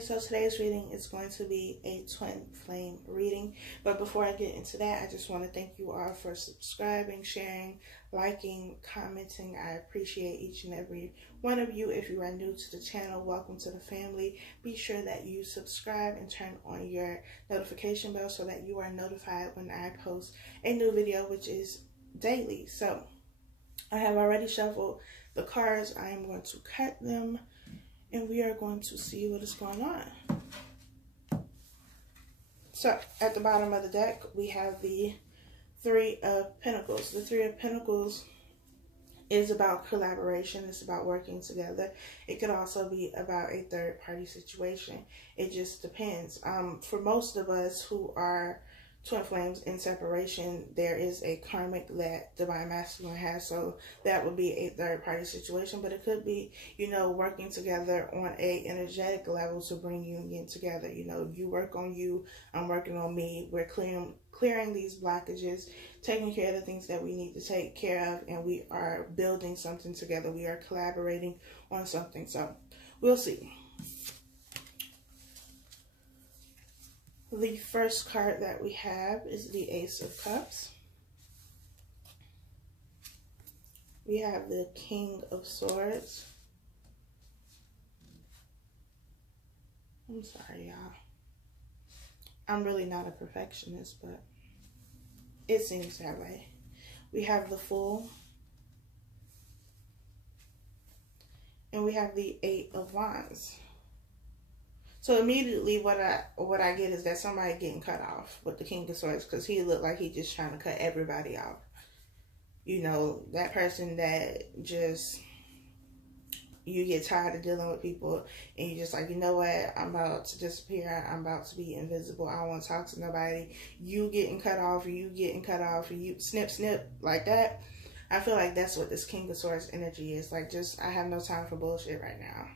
family. So today's reading is going to be a twin flame reading. But before I get into that, I just want to thank you all for subscribing, sharing, liking, commenting. I appreciate each and every one of you. If you are new to the channel, welcome to the family. Be sure that you subscribe and turn on your notification bell so that you are notified when I post a new video, which is daily. So I have already shuffled the cards. I am going to cut them and we are going to see what is going on. So at the bottom of the deck, we have the Three of Pentacles. The Three of Pentacles is about collaboration. It's about working together. It could also be about a third party situation. It just depends. For most of us who are twin flames in separation, there is a karmic that Divine Masculine has, so that would be a third party situation. But it could be, you know, working together on a energetic level to bring union together. You know, you work on you, I'm working on me. We're clearing these blockages, taking care of the things that we need to take care of, and we are building something together. We are collaborating on something. So we'll see. The first card that we have is the Ace of Cups. We have the King of Swords. I'm sorry, y'all. I'm really not a perfectionist, but it seems that way. We have the Fool. And we have the Eight of Wands. So immediately what I get is that somebody getting cut off with the King of Swords, because he looked like he just trying to cut everybody off. You know, that person that just, you get tired of dealing with people and you're just like, you know what, I'm about to disappear. I'm about to be invisible. I don't want to talk to nobody. You getting cut off, you getting cut off, you snip, snip, like that. I feel like that's what this King of Swords energy is. Like, just, I have no time for bullshit right now.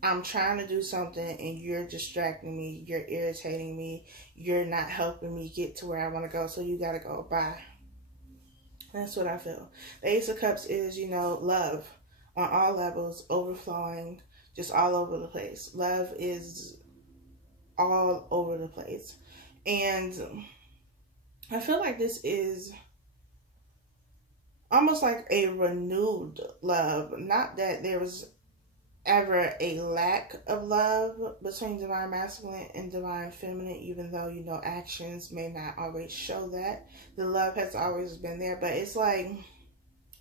I'm trying to do something and you're distracting me, you're irritating me, you're not helping me get to where I want to go, so you gotta go. Bye. That's what I feel. The Ace of Cups is, you know, love on all levels, overflowing, just all over the place. Love is all over the place. And I feel like this is almost like a renewed love. Not that there was ever a lack of love between Divine Masculine and Divine Feminine, even though, you know, actions may not always show that. The love has always been there. But it's like,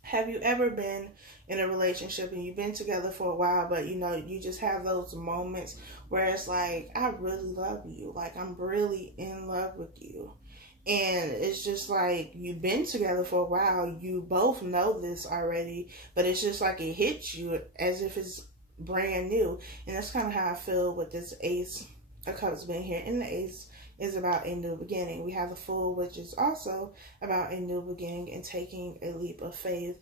have you ever been in a relationship and you've been together for a while, but, you know, you just have those moments where it's like, I really love you. Like, I'm really in love with you. And it's just like, you've been together for a while. You both know this already, but it's just like it hits you as if it's brand new. And that's kind of how I feel with this Ace of Cups being here. And the Ace is about a new beginning. We have the Fool, which is also about a new beginning and taking a leap of faith.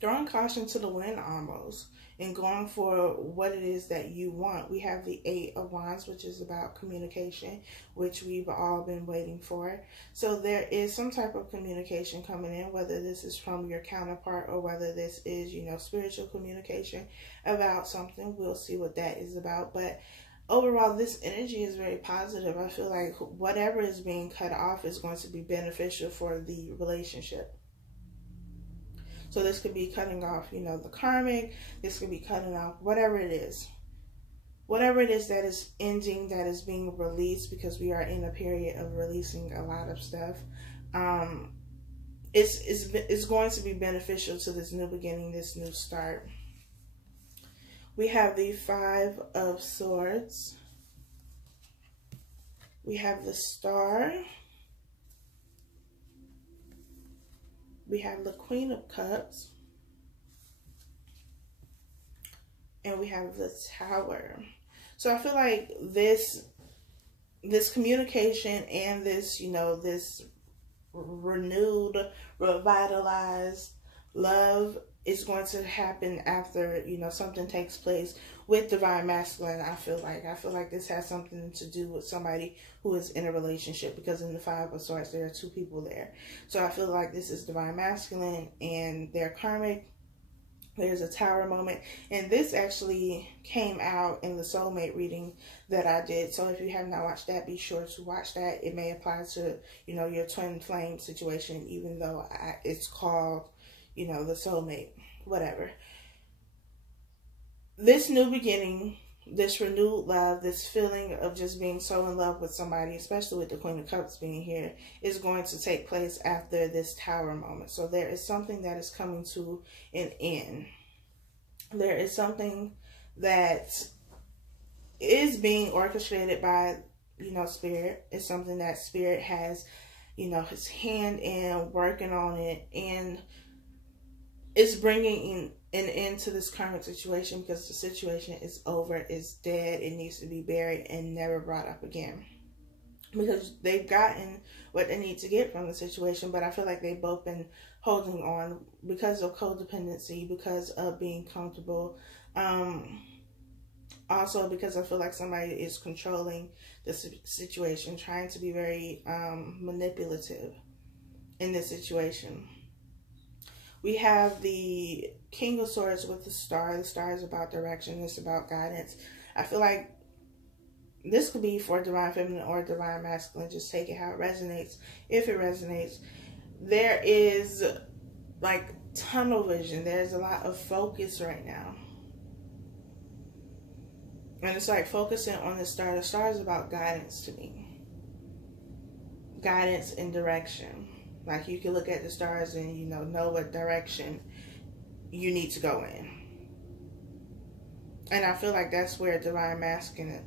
Throwing caution to the wind almost, and going for what it is that you want. We have the Eight of Wands, which is about communication, which we've all been waiting for. So there is some type of communication coming in, whether this is from your counterpart or whether this is, you know, spiritual communication about something. We'll see what that is about. But overall, this energy is very positive. I feel like whatever is being cut off is going to be beneficial for the relationship. So this could be cutting off, you know, the karmic. This could be cutting off whatever it is. Whatever it is that is ending, that is being released, because we are in a period of releasing a lot of stuff. It's going to be beneficial to this new beginning, this new start. We have the Five of Swords. We have the Star. We have the Queen of Cups. And we have the Tower. So I feel like this communication and this, you know, this renewed, revitalized love is going to happen after, you know, something takes place with Divine Masculine. I feel like this has something to do with somebody who is in a relationship, because in the Five of Swords there are two people there. So I feel like this is Divine Masculine and their karmic, There's a tower moment, and this actually came out in the soulmate reading that I did. So if you have not watched that, be sure to watch that. It may apply to, you know, your twin flame situation, even though it's called, you know, the soulmate, whatever. This new beginning, this renewed love, this feeling of just being so in love with somebody, especially with the Queen of Cups being here, is going to take place after this tower moment. So there is something that is coming to an end. There is something that is being orchestrated by, you know, Spirit. It's something that Spirit has, you know, his hand in, working on it, and it's bringing an end to this current situation, because the situation is over, it's dead, it needs to be buried and never brought up again. Because they've gotten what they need to get from the situation, but I feel like they've both been holding on because of codependency, because of being comfortable. Also because I feel like somebody is controlling the situation, trying to be very manipulative in this situation. We have the King of Swords with the Star. The Star is about direction. It's about guidance. I feel like this could be for Divine Feminine or Divine Masculine. Just take it how it resonates. If it resonates, there is like tunnel vision. There's a lot of focus right now. And it's like focusing on the star. The star is about guidance to me. Guidance and direction. Like you can look at the stars and, you know what direction you need to go in. And I feel like that's where Divine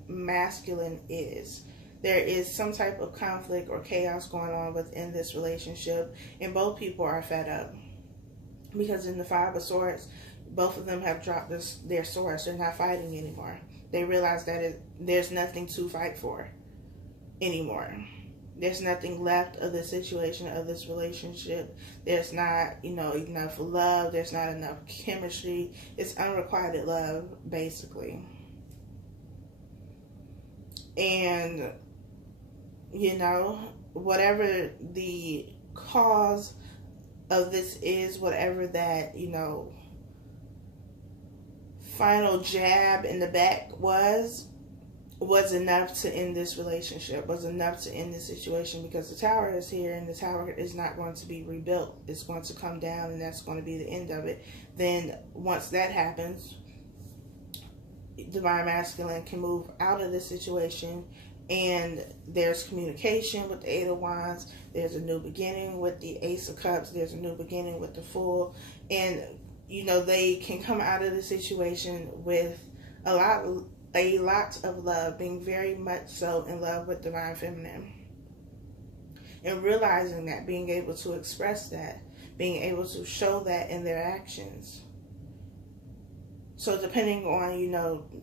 Masculine is. There is some type of conflict or chaos going on within this relationship, and both people are fed up. Because in the Five of Swords, both of them have dropped their swords. They're not fighting anymore. They realize that there's nothing to fight for anymore. There's nothing left of the situation, of this relationship. There's not, enough love. There's not enough chemistry. It's unrequited love, basically. And, whatever the cause of this is, whatever that, final jab in the back was enough to end this relationship, was enough to end this situation, because the tower is here and the tower is not going to be rebuilt. It's going to come down and that's going to be the end of it. Then once that happens, Divine Masculine can move out of this situation, and there's communication with the Eight of Wands. There's a new beginning with the Ace of Cups. There's a new beginning with the Fool. And, they can come out of the situation with a lot of love, being very much so in love with Divine Feminine. And realizing that, being able to express that, being able to show that in their actions. So depending on,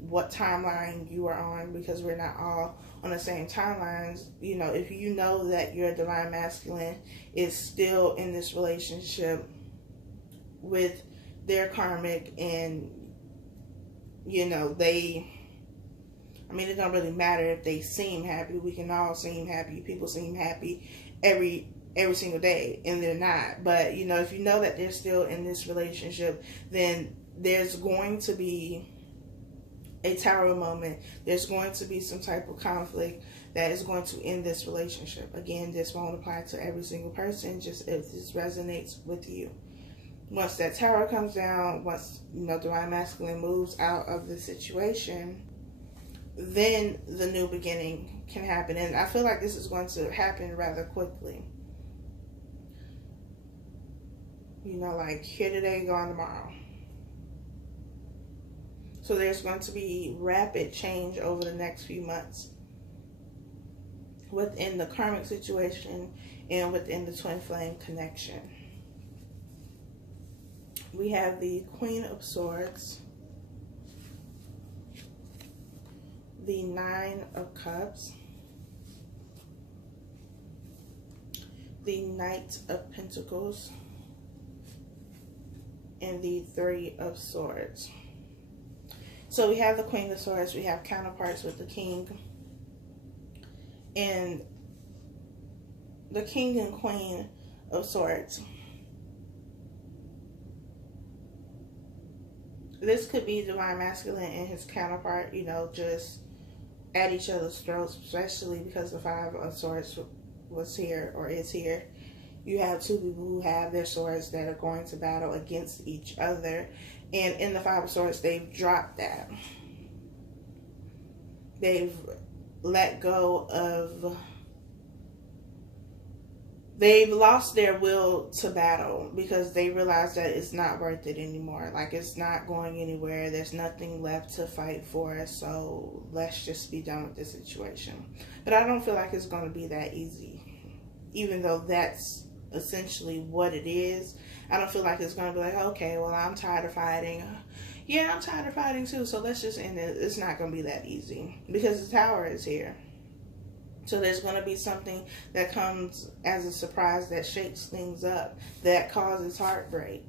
what timeline you are on, because we're not all on the same timelines, if you know that your Divine Masculine is still in this relationship with their karmic, and, it don't really matter if they seem happy. We can all seem happy. People seem happy every single day, and they're not. But, if you know that they're still in this relationship, then there's going to be a tower moment. There's going to be some type of conflict that is going to end this relationship. Again, this won't apply to every single person, just if this resonates with you. Once that tower comes down, once, Divine Masculine moves out of the situation, then the new beginning can happen. And I feel like this is going to happen rather quickly. Like here today, gone tomorrow. So there's going to be rapid change over the next few months within the karmic situation and within the twin flame connection. We have the Queen of Swords, the Nine of Cups, the Knight of Pentacles, and the Three of Swords. So we have the Queen of Swords, we have counterparts with the King, and the King and Queen of Swords this could be divine masculine and his counterpart, you know, just at each other's throats, especially because the Five of Swords was here or is here. You have two people who have their swords that are going to battle against each other. And in the Five of Swords, they've dropped that. They've let go of... They've lost their will to battle because they realize that it's not worth it anymore. Like, it's not going anywhere. There's nothing left to fight for. So let's just be done with this situation. But I don't feel like it's going to be that easy. Even though that's essentially what it is. I don't feel like it's going to be like, okay, well, I'm tired of fighting. Yeah, I'm tired of fighting too. So let's just end it. It's not going to be that easy. Because the Tower is here. So there's going to be something that comes as a surprise that shakes things up, that causes heartbreak,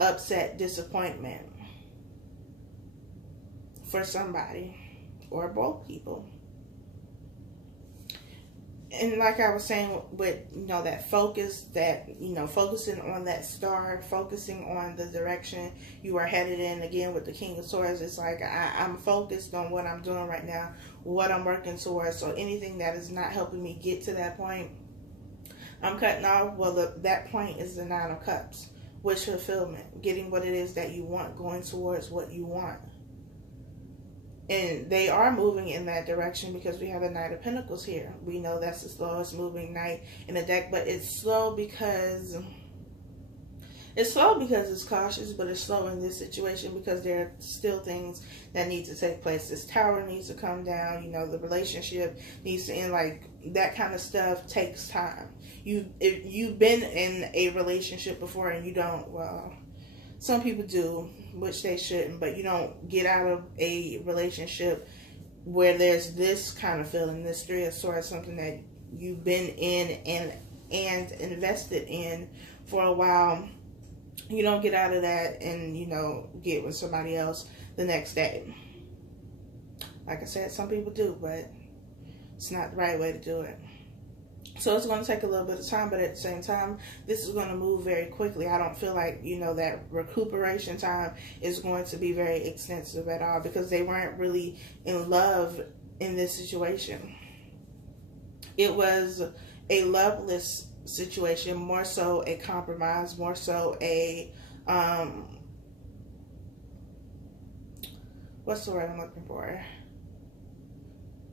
upset, disappointment for somebody or both people. And like I was saying with, you know, that focus, that, you know, focusing on that star, focusing on the direction you are headed in, again with the King of Swords, it's like I'm focused on what I'm doing right now, what I'm working towards. So anything that is not helping me get to that point, I'm cutting off. Well, that point is the Nine of Cups, wish fulfillment, getting what it is that you want, going towards what you want. And they are moving in that direction because we have a Knight of Pentacles here. We know that's the slowest moving knight in the deck, but it's slow because it's cautious, but it's slow in this situation because there are still things that need to take place. This Tower needs to come down. You know, the relationship needs to end. Like, that kind of stuff takes time. If you've been in a relationship before and you don't, well, some people do, which they shouldn't, but you don't get out of a relationship where there's this kind of feeling, this Three of Swords, something that you've been in and invested in for a while. You don't get out of that and, you know, get with somebody else the next day. Like I said, some people do, but it's not the right way to do it. So it's going to take a little bit of time, but at the same time, this is going to move very quickly. I don't feel like, you know, that recuperation time is going to be very extensive at all because they weren't really in love in this situation. It was a loveless situation, more so a compromise, more so a, what's the word I'm looking for?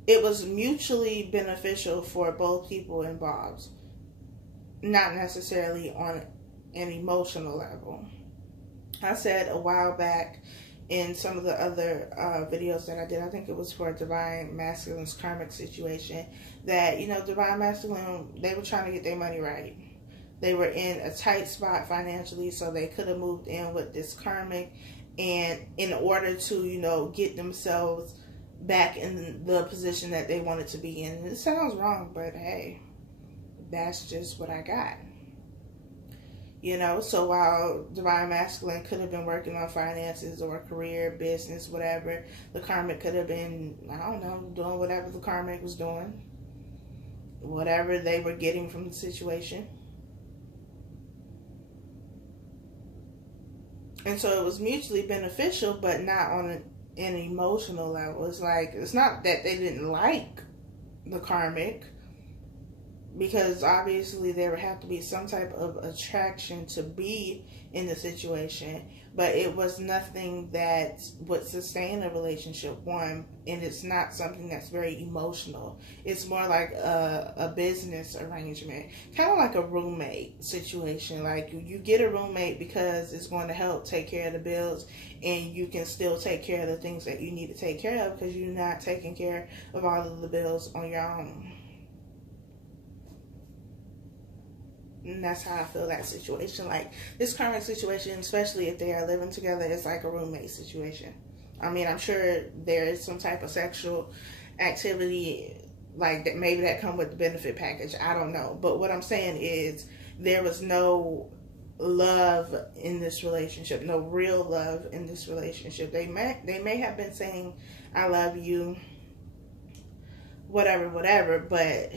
It was mutually beneficial for both people involved, not necessarily on an emotional level. I said a while back in some of the other videos that I did, I think it was for Divine Masculine's karmic situation, that, you know, Divine Masculine, they were trying to get their money right. They were in a tight spot financially, so they could have moved in with this karmic, and in order to, you know, get themselves back in the position that they wanted to be in. It sounds wrong, but hey, that's just what I got. You know, so while Divine Masculine could have been working on finances or career, business, whatever, the karmic could have been, I don't know, doing whatever the karmic was doing. Whatever they were getting from the situation. And so it was mutually beneficial, but not on an emotional level. It's like, it's not that they didn't like the karmic, because obviously there would have to be some type of attraction to be in the situation, but it was nothing that would sustain a relationship, one, and it's not something that's very emotional. It's more like a business arrangement, kind of like a roommate situation. Like, you get a roommate because it's going to help take care of the bills, and you can still take care of the things that you need to take care of because you're not taking care of all of the bills on your own. And that's how I feel that situation. Like, this karmic situation, especially if they are living together, is like a roommate situation. I mean, I'm sure there is some type of sexual activity like that, maybe that come with the benefit package. I don't know. But what I'm saying is there was no love in this relationship, no real love in this relationship. They may have been saying, I love you, whatever, but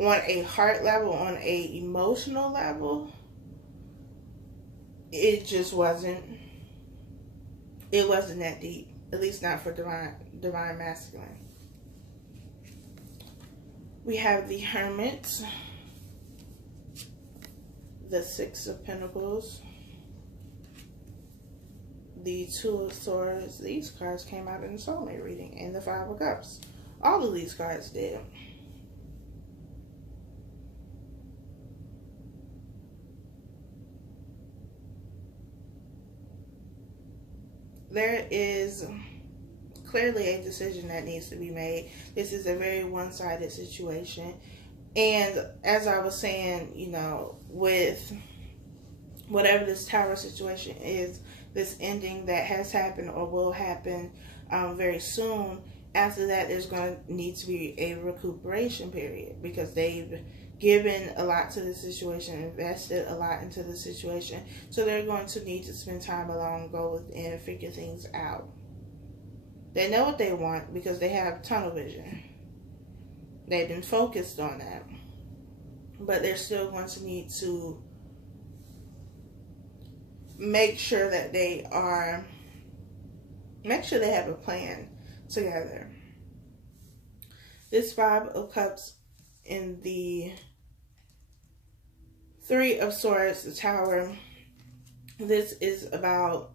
on a heart level, on a emotional level, it just wasn't. It wasn't that deep. At least not for divine masculine. We have the Hermit, the Six of Pentacles, the Two of Swords. These cards came out in the soulmate reading, and the Five of Cups. All of these cards did. There is clearly a decision that needs to be made. This is a very one-sided situation. And as I was saying, you know, with whatever this Tower situation is, this ending that has happened or will happen very soon, after that there's going to need to be a recuperation period, because they've given a lot to the situation, invested a lot into the situation, so they're going to need to spend time alone, go within, figure things out. They know what they want because they have tunnel vision. They've been focused on that, but they're still going to need to make sure that they have a plan together. This Five of Cups in the Three of Swords, the Tower. This is about,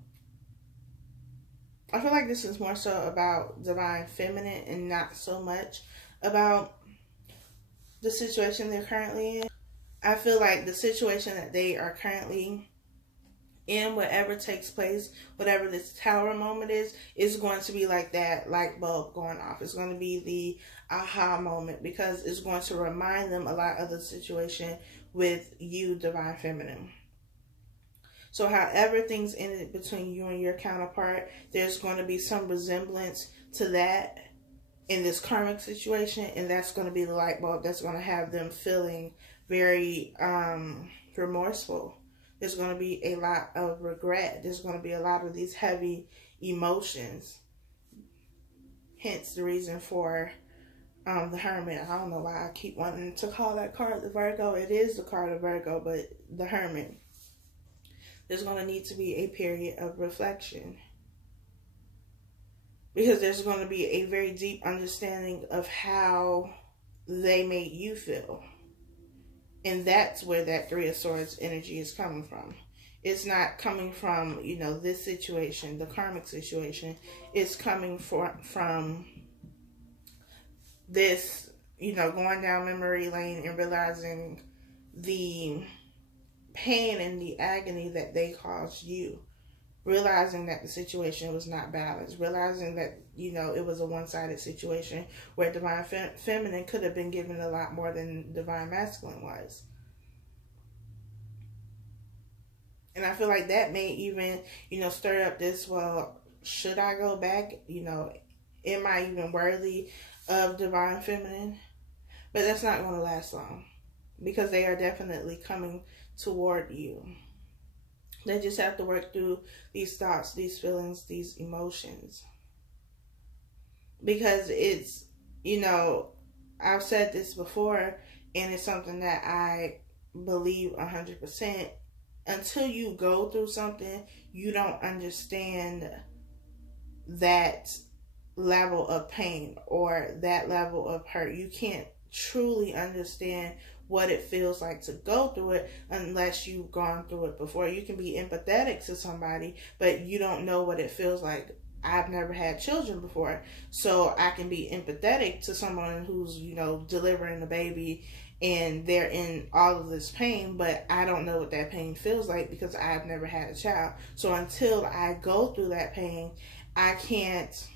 I feel like this is more so about divine feminine and not so much about the situation they're currently in. I feel like the situation that they are currently in, whatever takes place, whatever this Tower moment is going to be like that light bulb going off. It's going to be the aha moment, because it's going to remind them a lot of the situation with you, divine feminine. So however things ended between you and your counterpart, there's going to be some resemblance to that in this karmic situation, and that's going to be the light bulb that's going to have them feeling very remorseful. There's going to be a lot of regret. There's going to be a lot of these heavy emotions. Hence the reason for the Hermit. I don't know why I keep wanting to call that card the Virgo. It is the card of Virgo, but the Hermit. There's going to need to be a period of reflection, because there's going to be a very deep understanding of how they made you feel. And that's where that Three of Swords energy is coming from. It's not coming from, you know, this situation, the karmic situation. It's coming from this, you know, going down memory lane and realizing the pain and the agony that they caused you. Realizing that the situation was not balanced. Realizing that, you know, it was a one-sided situation where divine feminine could have been given a lot more than divine masculine was. And I feel like that may even, you know, stir up this, well, should I go back? You know, am I even worthy of divine feminine? But that's not going to last long, because they are definitely coming toward you. They just have to work through these thoughts, these feelings, these emotions. Because it's, you know, I've said this before, and it's something that I believe 100%. Until you go through something, you don't understand that level of pain or that level of hurt. You can't truly understand what it feels like to go through it unless you've gone through it before. You can be empathetic to somebody, but you don't know what it feels like. I've never had children before, so I can be empathetic to someone who's, you know, delivering a baby and they're in all of this pain, but I don't know what that pain feels like because I've never had a child. So until I go through that pain, I can't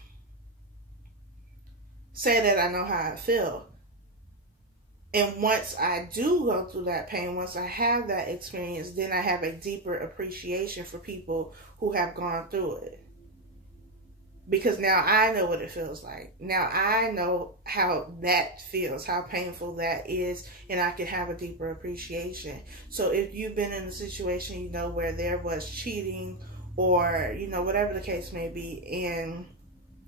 say that I know how I feel. And once I do go through that pain, once I have that experience, then I have a deeper appreciation for people who have gone through it. Because now I know what it feels like. Now I know how that feels, how painful that is, and I can have a deeper appreciation. So if you've been in a situation, you know, where there was cheating or, you know, whatever the case may be, and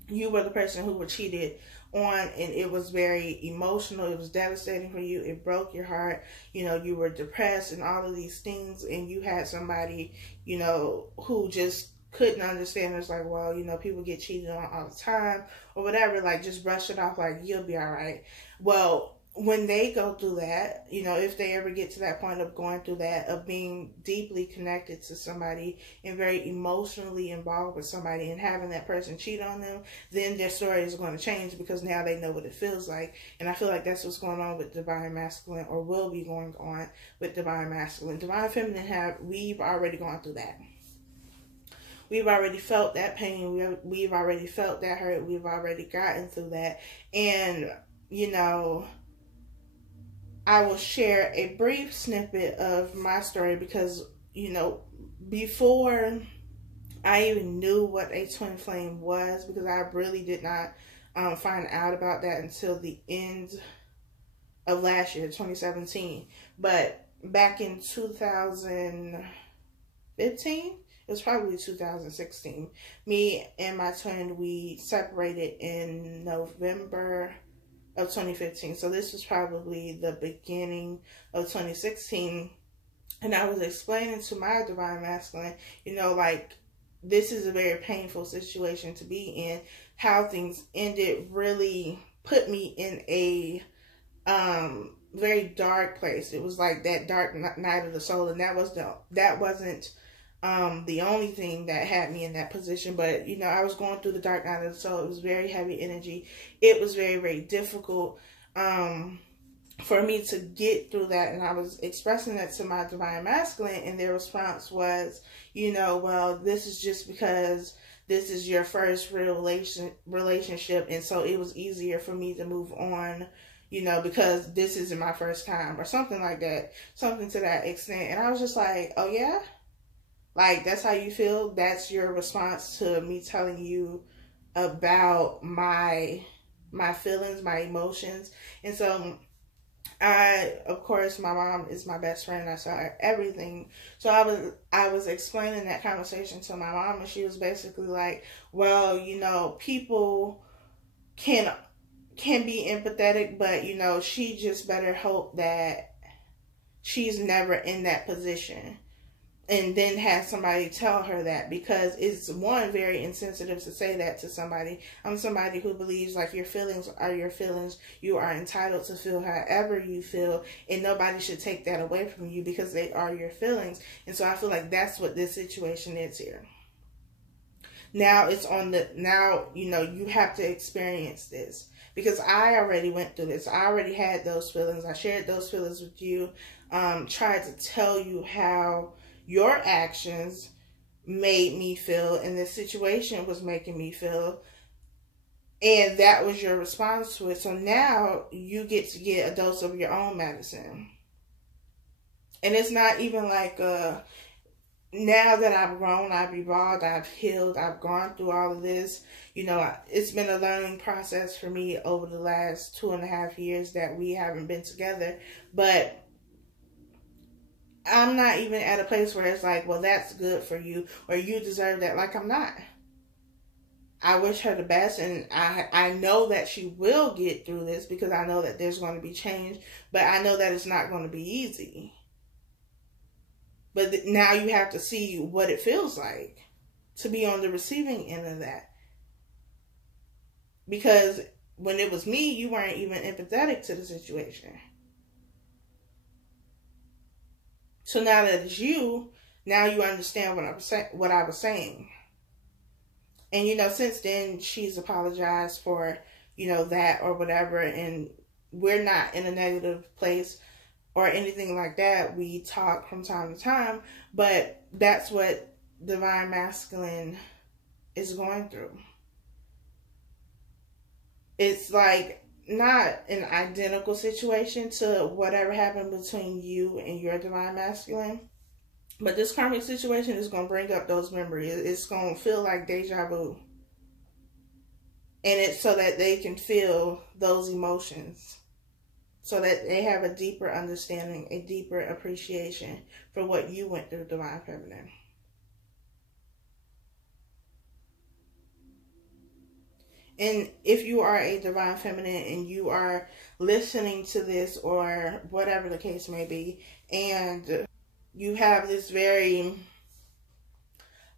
you were the person who were cheated on, and it was very emotional. It was devastating for you. It broke your heart. You know, you were depressed and all of these things, and you had somebody, you know, who just couldn't understand. It's like, well, you know, people get cheated on all the time or whatever, like just brush it off like you'll be all right. Well, when they go through that, you know, if they ever get to that point of going through that, of being deeply connected to somebody and very emotionally involved with somebody and having that person cheat on them, then their story is going to change because now they know what it feels like. And I feel like that's what's going on with Divine Masculine, or will be going on with Divine Masculine. Divine Feminine, we've already gone through that. We've already felt that pain. We've already felt that hurt. We've already gotten through that. And, you know, I will share a brief snippet of my story because, you know, before I even knew what a twin flame was, because I really did not find out about that until the end of last year, 2017. But back in 2015, it was probably 2016, me and my twin, we separated in November of 2015. So this was probably the beginning of 2016. And I was explaining to my Divine Masculine, you know, like, this is a very painful situation to be in. How things ended really put me in a very dark place. It was like that dark night of the soul, and that wasn't the only thing that had me in that position. But, you know, I was going through the dark night of the soul. It was very heavy energy. It was very, very difficult for me to get through that. And I was expressing that to my Divine Masculine, and their response was, you know, well, this is just because this is your first real relationship, and so it was easier for me to move on, you know, because this isn't my first time, or something like that, something to that extent. And I was just like, oh yeah? Like, that's how you feel? That's your response to me telling you about my feelings, my emotions? And so of course, my mom is my best friend. I saw her everything. So I was explaining that conversation to my mom, and she was basically like, well, you know, people can be empathetic, but, you know, she just better hope that she's never in that position. And then have somebody tell her that, because it's, one, very insensitive to say that to somebody. I'm somebody who believes, like, your feelings are your feelings. You are entitled to feel however you feel, and nobody should take that away from you because they are your feelings. And so I feel like that's what this situation is here. Now you know, you have to experience this, because I already went through this. I already had those feelings. I shared those feelings with you. Tried to tell you how your actions made me feel, and the situation was making me feel, and that was your response to it. So now you get to get a dose of your own medicine. And it's not even like now that I've grown, I've evolved, I've healed, I've gone through all of this, you know, it's been a learning process for me over the last 2.5 years that we haven't been together. But I'm not even at a place where it's like, well, that's good for you, or you deserve that. Like, I'm not. I wish her the best, and I know that she will get through this, because I know that there's going to be change, but I know that it's not going to be easy. But now you have to see what it feels like to be on the receiving end of that. Because when it was me, you weren't even empathetic to the situation. So now that it's you, now you understand what I was saying. And, you know, since then, she's apologized for, you know, that or whatever. And we're not in a negative place or anything like that. We talk from time to time. But that's what Divine Masculine is going through. It's like not an identical situation to whatever happened between you and your Divine Masculine, but this karmic situation is going to bring up those memories. It's going to feel like deja vu, and it's so that they can feel those emotions, so that they have a deeper understanding, a deeper appreciation for what you went through, Divine Feminine. And if you are a divine feminine and you are listening to this, or whatever the case may be, and you have this very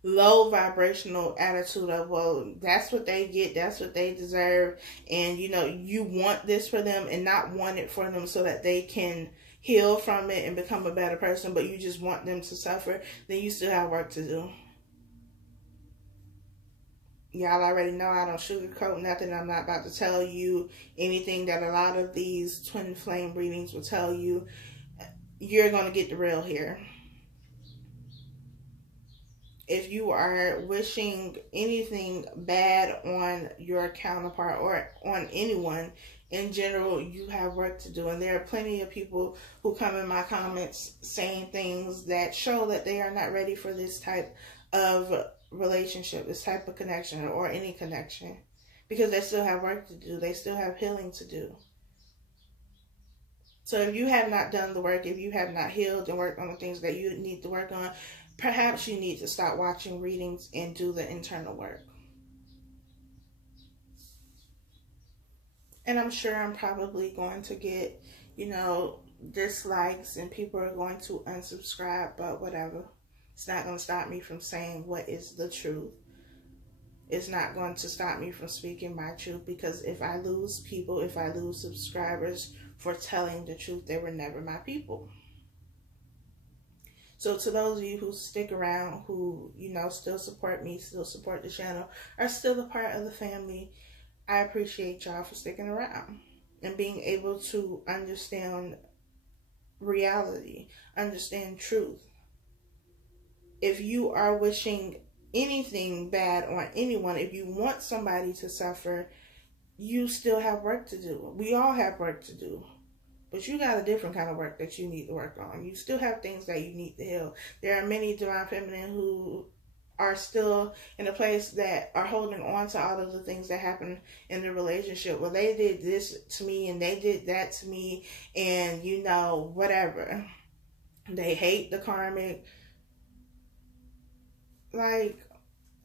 low vibrational attitude of, well, that's what they get, that's what they deserve, and you want this for them and not want it for them so that they can heal from it and become a better person, but you just want them to suffer, then you still have work to do. Y'all already know I don't sugarcoat nothing. I'm not about to tell you anything that a lot of these twin flame readings will tell you. You're going to get the real here. If you are wishing anything bad on your counterpart or on anyone in general, you have work to do. And there are plenty of people who come in my comments saying things that show that they are not ready for this type of relationship, this type of connection, or any connection, because they still have work to do. They still have healing to do. So if you have not done the work, if you have not healed and worked on the things that you need to work on, perhaps you need to stop watching readings and do the internal work. And I'm sure I'm probably going to get, dislikes, and people are going to unsubscribe, but whatever. It's not going to stop me from saying what is the truth. It's not going to stop me from speaking my truth, because if I lose people, if I lose subscribers for telling the truth, they were never my people. So to those of you who stick around, who, still support me, still support the channel, are still a part of the family, I appreciate y'all for sticking around and being able to understand reality, understand truth. If you are wishing anything bad on anyone, if you want somebody to suffer, you still have work to do. We all have work to do. But you got a different kind of work that you need to work on. You still have things that you need to heal. There are many divine feminine who are still in a place that are holding on to all of the things that happened in the relationship. Well, they did this to me and they did that to me, and whatever. They hate the karmic. Like,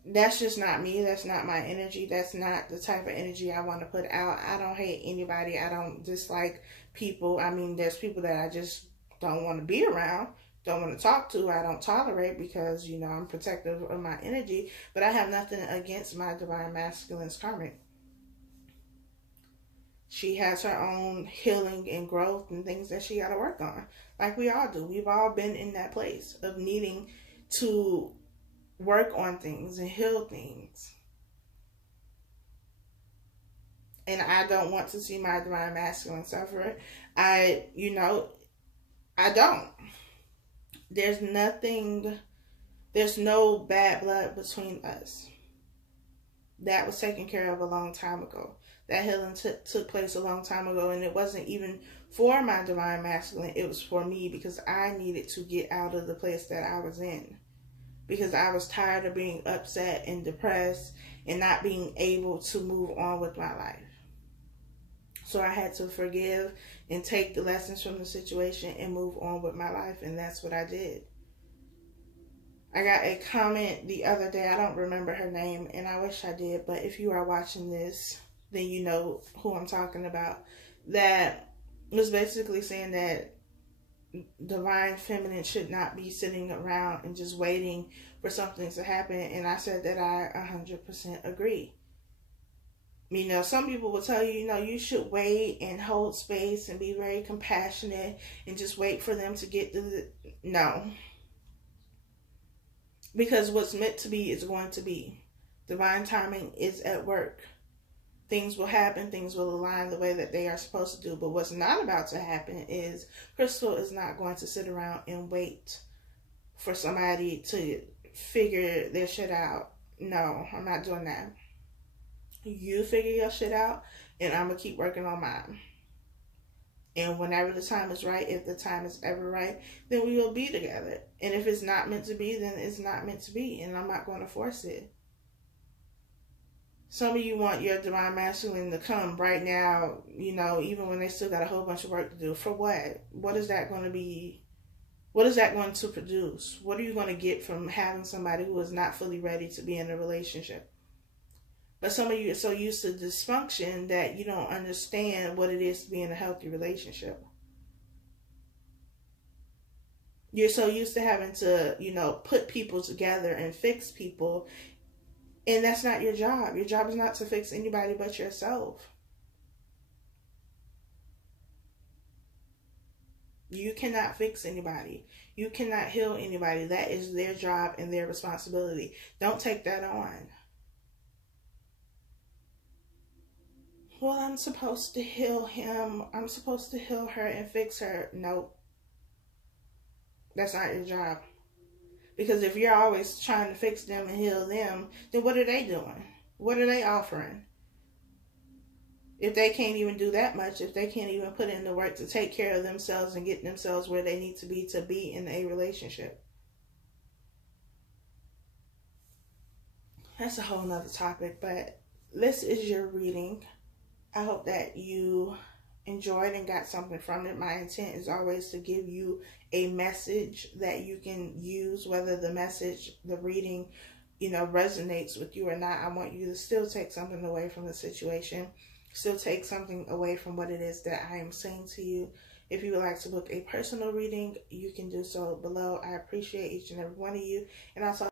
that's just not me. That's not my energy. That's not the type of energy I want to put out. I don't hate anybody. I don't dislike people. I mean, there's people that I just don't want to be around, don't want to talk to, I don't tolerate, because, I'm protective of my energy. But I have nothing against my divine masculine's karmic. She has her own healing and growth and things that she got to work on. Like we all do. We've all been in that place of needing to work on things and heal things. And I don't want to see my divine masculine suffer. I don't. There's no bad blood between us. That was taken care of a long time ago. That healing took place a long time ago, and it wasn't even for my divine masculine. It was for me, because I needed to get out of the place that I was in. Because I was tired of being upset and depressed and not being able to move on with my life. So I had to forgive and take the lessons from the situation and move on with my life. And that's what I did. I got a comment the other day. I don't remember her name, and I wish I did. But if you are watching this, then you know who I'm talking about. That was basically saying that divine feminine should not be sitting around and just waiting for something to happen. And I said that I 100% agree. Some people will tell you, you should wait and hold space and be very compassionate and just wait for them to get to the... No. Because what's meant to be is going to be. Divine timing is at work. Things will happen. Things will align the way that they are supposed to do. But what's not about to happen is Crystal is not going to sit around and wait for somebody to figure their shit out. No, I'm not doing that. You figure your shit out, and I'm going to keep working on mine. And whenever the time is right, if the time is ever right, then we will be together. And if it's not meant to be, then it's not meant to be. And I'm not going to force it. Some of you want your divine masculine to come right now, even when they still got a whole bunch of work to do. For what? What is that going to be? What is that going to produce? What are you going to get from having somebody who is not fully ready to be in a relationship? But some of you are so used to dysfunction that you don't understand what it is to be in a healthy relationship. You're so used to having to, you know, put people together and fix people. And that's not your job. Your job is not to fix anybody but yourself. You cannot fix anybody. You cannot heal anybody. That is their job and their responsibility. Don't take that on. Well, I'm supposed to heal him. I'm supposed to heal her and fix her. Nope. That's not your job. Because if you're always trying to fix them and heal them, then what are they doing? What are they offering? If they can't even do that much, if they can't even put in the work to take care of themselves and get themselves where they need to be in a relationship. That's a whole nother topic, but this is your reading. I hope that you enjoyed and got something from it. My intent is always to give you a message that you can use, whether the message, the reading, you know, resonates with you or not. I want you to still take something away from the situation. Still take something away from what it is that I am saying to you. If you would like to book a personal reading, you can do so below. I appreciate each and every one of you. And also,